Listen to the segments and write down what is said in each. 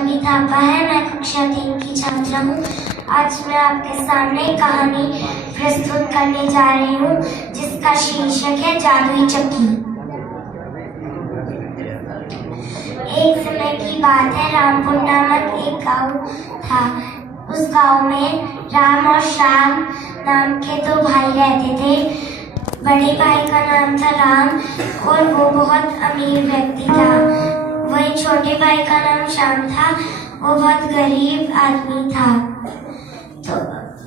छवि थापा है। मैं कक्षा 3 की छात्रा हूँ। आज मैं आपके सामने कहानी प्रस्तुत करने जा रही हूँ जिसका शीर्षक है जादुई चक्की। एक समय की बात है, रामपुर नामक एक गांव था। उस गांव में राम और श्याम नाम के 2 भाई रहते थे। बड़े भाई का नाम था राम और वो बहुत अमीर व्यक्ति था। वही छोटे भाई का नाम श्याम था, वो बहुत गरीब आदमी था। तो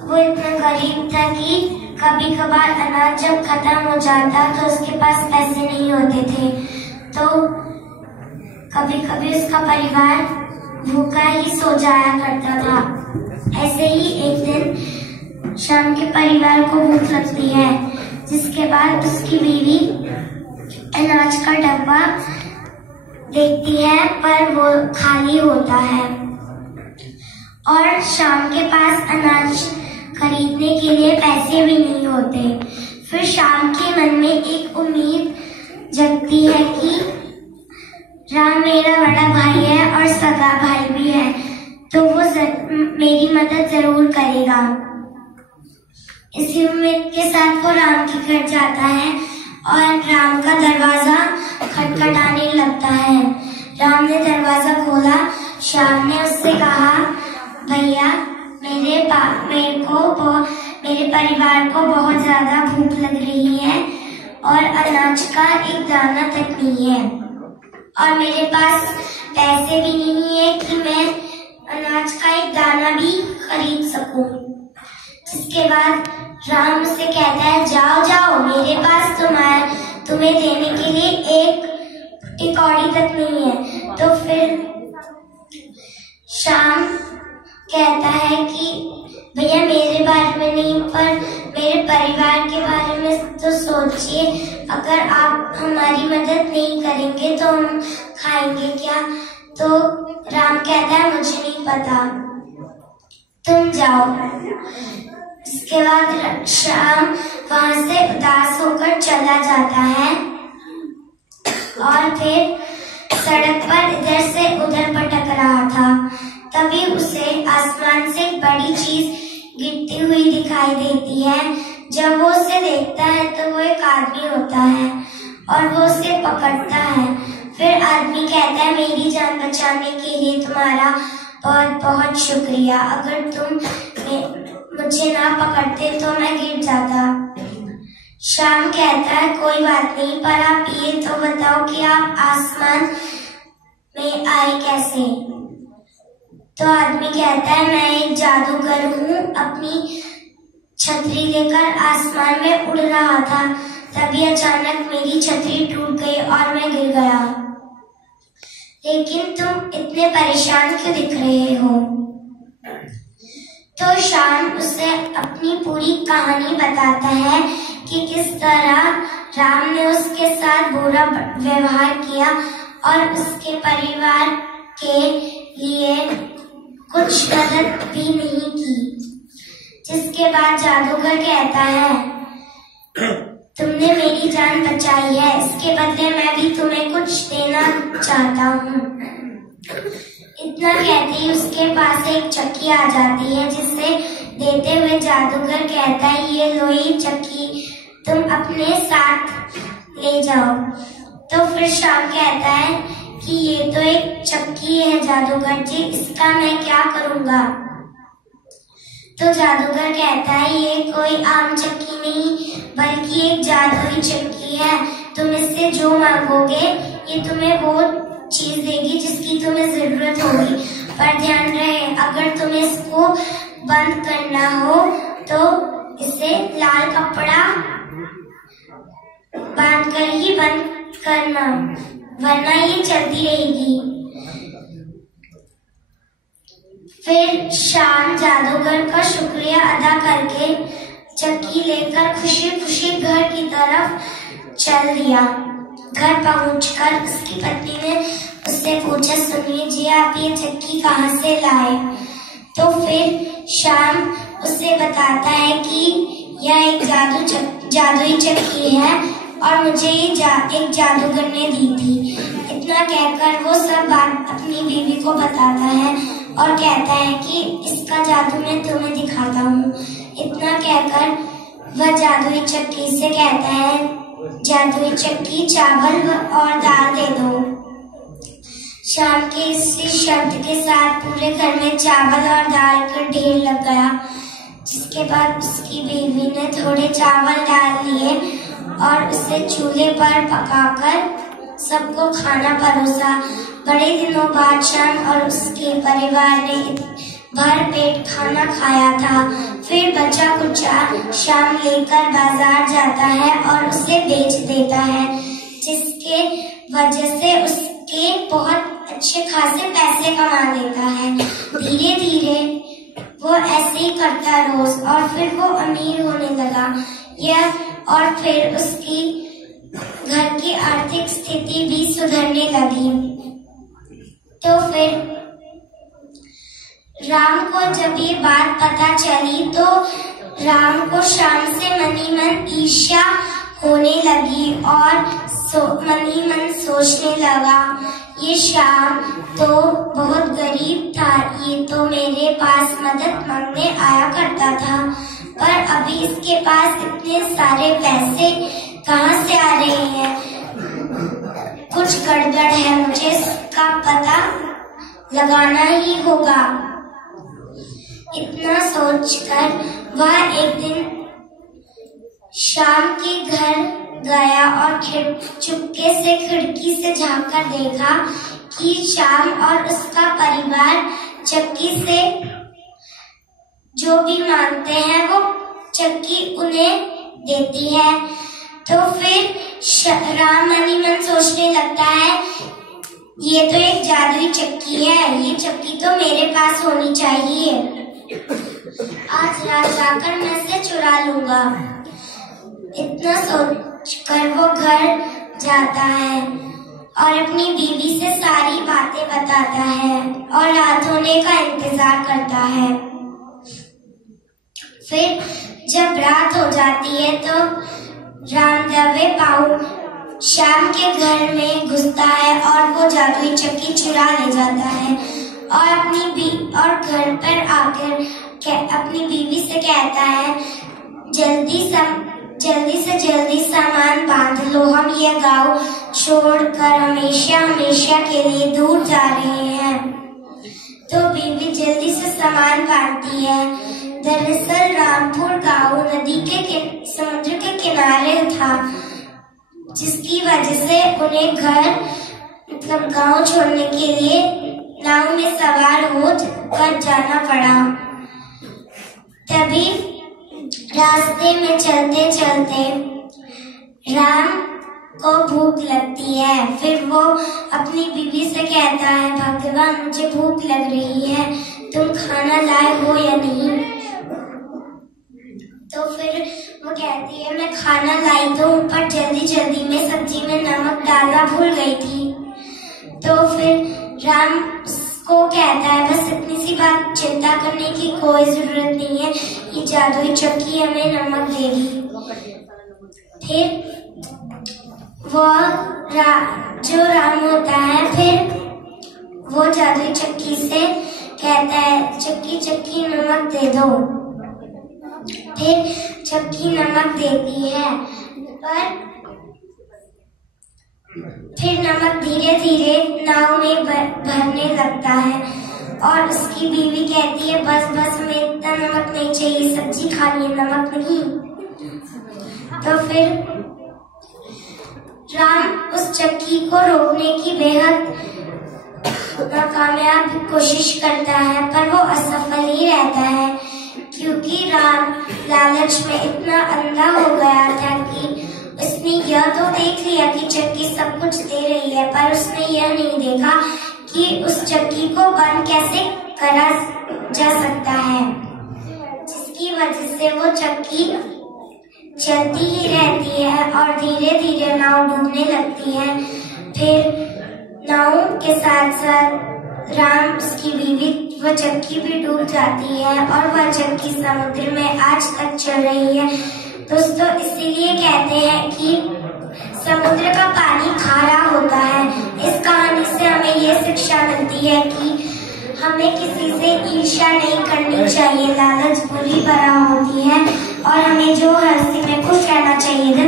वो इतना गरीब था कि कभी कभार अनाज जब खत्म हो जाता तो उसके पास पैसे नहीं होते थे, तो कभी कभी उसका परिवार भूखा ही सो जाया करता था। ऐसे ही एक दिन श्याम के परिवार को भूख लगती है, जिसके बाद उसकी बीवी अनाज का डब्बा देखती है पर वो खाली होता है और श्याम के पास अनाज खरीदने के लिए पैसे भी नहीं होते। फिर श्याम के मन में एक उम्मीद जगती है कि राम मेरा बड़ा भाई है और सगा भाई भी है, तो वो मेरी मदद जरूर करेगा। इसी उम्मीद के साथ वो राम के घर जाता है और राम का दरवाजा खटखटाने लगता है। राम ने दरवाजा खोला। श्याम ने उससे कहा, भैया मेरे परिवार को बहुत ज्यादा भूख लग रही है और अनाज का एक दाना तक नहीं है और मेरे पास पैसे भी नहीं है कि मैं अनाज का एक दाना भी खरीद सकूं। जिसके बाद राम उससे कहता है, जाओ जाओ, मेरे पास तुम्हें देने के लिए एक कौड़ी तक नहीं है। तो फिर श्याम कहता है कि भैया मेरे बारे में नहीं पर मेरे परिवार के बारे में तो सोचिए, अगर आप हमारी मदद नहीं करेंगे तो हम खाएंगे क्या? तो राम कहता है, मुझे नहीं पता, तुम जाओ। इसके बाद श्याम वहां से उदास होकर चला जाता है और फिर सड़क पर इधर से उधर भटक रहा था। तभी उसे आसमान से एक बड़ी चीज गिरती हुई दिखाई देती है। जब वो उसे देखता है तो वो एक आदमी होता है और वो उसे पकड़ता है। फिर आदमी कहता है, मेरी जान बचाने के लिए तुम्हारा बहुत बहुत शुक्रिया। अगर तुम मुझे ना पकड़ते तो मैं गिर जाता। श्याम कहता है, कोई बात नहीं, पर आप ये तो बताओ कि आप आसमान में आए कैसे? तो आदमी कहता है, मैं एक जादूगर हूँ, अपनी छतरी लेकर आसमान में उड़ रहा था, तभी अचानक मेरी छतरी टूट गई और मैं गिर गया। लेकिन तुम इतने परेशान क्यों दिख रहे हो? तो श्याम उसे अपनी पूरी कहानी बताता है कि किस तरह राम ने उसके साथ बुरा व्यवहार किया और उसके परिवार के लिए कुछ मदद भी नहीं की। जिसके बाद जादूगर कहता है, तुमने मेरी जान बचाई है, इसके बदले मैं भी तुम्हें कुछ देना चाहता हूँ। इतना कहते ही उसके पास एक चक्की आ जाती है, जिसे देते हुए जादूगर कहता है, ये लो ये चक्की, तुम अपने साथ ले जाओ। तो फिर श्याम कहता है कि ये तो एक चक्की है जादूगर जी, इसका मैं क्या करूँगा? तो जादूगर कहता है, ये कोई आम चक्की नहीं बल्कि एक जादुई चक्की है। तुम इससे जो मांगोगे ये तुम्हें वो चीज देगी जिसकी तुम्हें जरूरत होगी, पर ध्यान रहे अगर तुम्हें इसको बंद करना हो तो इसे लाल कपड़ा बांधकर ही बंद करना, वरना ये चलती रहेगी। फिर श्याम जादूगर का शुक्रिया अदा करके चक्की लेकर खुशी खुशी घर की तरफ चल दिया। घर पहुंचकर उसकी पत्नी ने उससे पूछा, सुनिए जी, आप ये चक्की कहाँ से लाए? तो फिर श्याम उसे बताता है कि यह एक जादुई चक्की है और मुझे ये एक जादूगर ने दी थी। इतना कहकर वो सब बात अपनी बीवी को बताता है और कहता है कि इसका जादू मैं तुम्हें दिखाता हूँ। इतना कहकर वह जादुई चक्की से कहता है, जादुई चक्की चावल और दाल दे दो। शाम के इसी शब्द के साथ पूरे घर में चावल और दाल का ढेर लग गया। जिसके बाद उसकी बीवी ने थोड़े चावल डाल लिए और उसे चूल्हे पर पकाकर सबको खाना परोसा। बड़े दिनों बाद शाम और उसके परिवार ने भर पेट खाना खाया था। फिर बचा कुचा शाम लेकर बाजार जाता है और उसे बेच देता है, जिसके वजह से उसके बहुत अच्छे खासे पैसे कमा लेता है। धीरे धीरे वो ऐसे ही करता रोज और फिर वो अमीर होने लगा। और फिर उसकी घर की आर्थिक स्थिति भी सुधरने लगी। तो फिर राम को जब ये बात पता चली तो राम को शाम से मनी मन ईर्ष्या होने लगी और मनी मन सोचने लगा, ये शाम तो बहुत गरीब था, ये तो मेरे पास मदद मांगने आया करता था, पर अभी इसके पास इतने सारे पैसे कहाँ से आ रहे हैं? कुछ गड़बड़ है, मुझे इसका पता लगाना ही होगा। इतना सोचकर वह एक दिन शाम के घर गया और चुपके से खिड़की से झांककर देखा कि शाम और उसका परिवार चक्की से जो भी मांगते हैं वो चक्की उन्हें देती है। तो फिर राम मनी मन सोचने लगता है, ये तो एक जादुई चक्की है, ये चक्की तो मेरे पास होनी चाहिए। आज रात जाकर मैं इसे चुरा लूंगा। इतना सोचकर वो घर जाता है और अपनी बीवी से सारी बातें बताता है और रात होने का इंतजार करता है। फिर जब रात हो जाती है तो राम दवे पाऊ श्याम के घर में घुसता है और वो जादुई चक्की चुरा ले जाता है और घर पर आकर अपनी बीवी से कहता है, जल्दी से जल्दी सामान बांध लो, हम यह गांव छोड़कर हमेशा हमेशा के लिए दूर जा रहे हैं। तो बीवी जल्दी से सामान बांधती है। दरअसल रामपुर गांव नदी के समुद्र के किनारे था, जिसकी वजह से उन्हें गांव छोड़ने के लिए नाव में सवार हो कर जाना पड़ा। तभी रास्ते में चलते चलते राम को भूख लगती है। फिर वो अपनी बीवी से कहता है, भगवान मुझे भूख लग रही है, तुम खाना लाए हो या नहीं? तो फिर वो कहती है, मैं खाना लाई तो हूँ, पर जल्दी में सब्जी में नमक डालना भूल गई थी। तो फिर राम को कहता है, बस इतनी सी बात, चिंता करने की कोई जरूरत नहीं है, ये जादुई चक्की हमें नमक देगी। फिर वो जो राम होता है, फिर वो जादुई चक्की से कहता है, चक्की नमक दे दो। फिर चक्की नमक देती है, पर फिर नमक धीरे धीरे नाव में भरने लगता है और उसकी बीवी कहती है, बस हमें इतना नमक नहीं चाहिए, सब्जी खानी है, नमक नहीं। तो फिर राम उस चक्की को रोकने की बेहद नाकामयाब कोशिश करता है, पर वो असफल ही रहता है, क्योंकि राम लालच में इतना अंधा हो गया था कि उसने यह तो देख लिया कि चक्की सब कुछ दे रही है, पर उसने यह नहीं देखा कि उस चक्की को बंद कैसे करा जा सकता है, जिसकी वजह से वो चक्की चलती ही रहती है और धीरे धीरे नाव डूबने लगती है। फिर नाव के साथ साथ राम, उसकी बीवी, वह चक्की भी डूब जाती है और वह चक्की समुद्र में आज तक चल रही है। दोस्तों, इसीलिए कहते हैं कि समुद्र का पानी खारा होता है। इस कहानी से हमें ये शिक्षा मिलती है कि हमें किसी से ईर्ष्या नहीं करनी चाहिए। लालच बुरी बला होती है और हमें जो हर में खुश रहना चाहिए।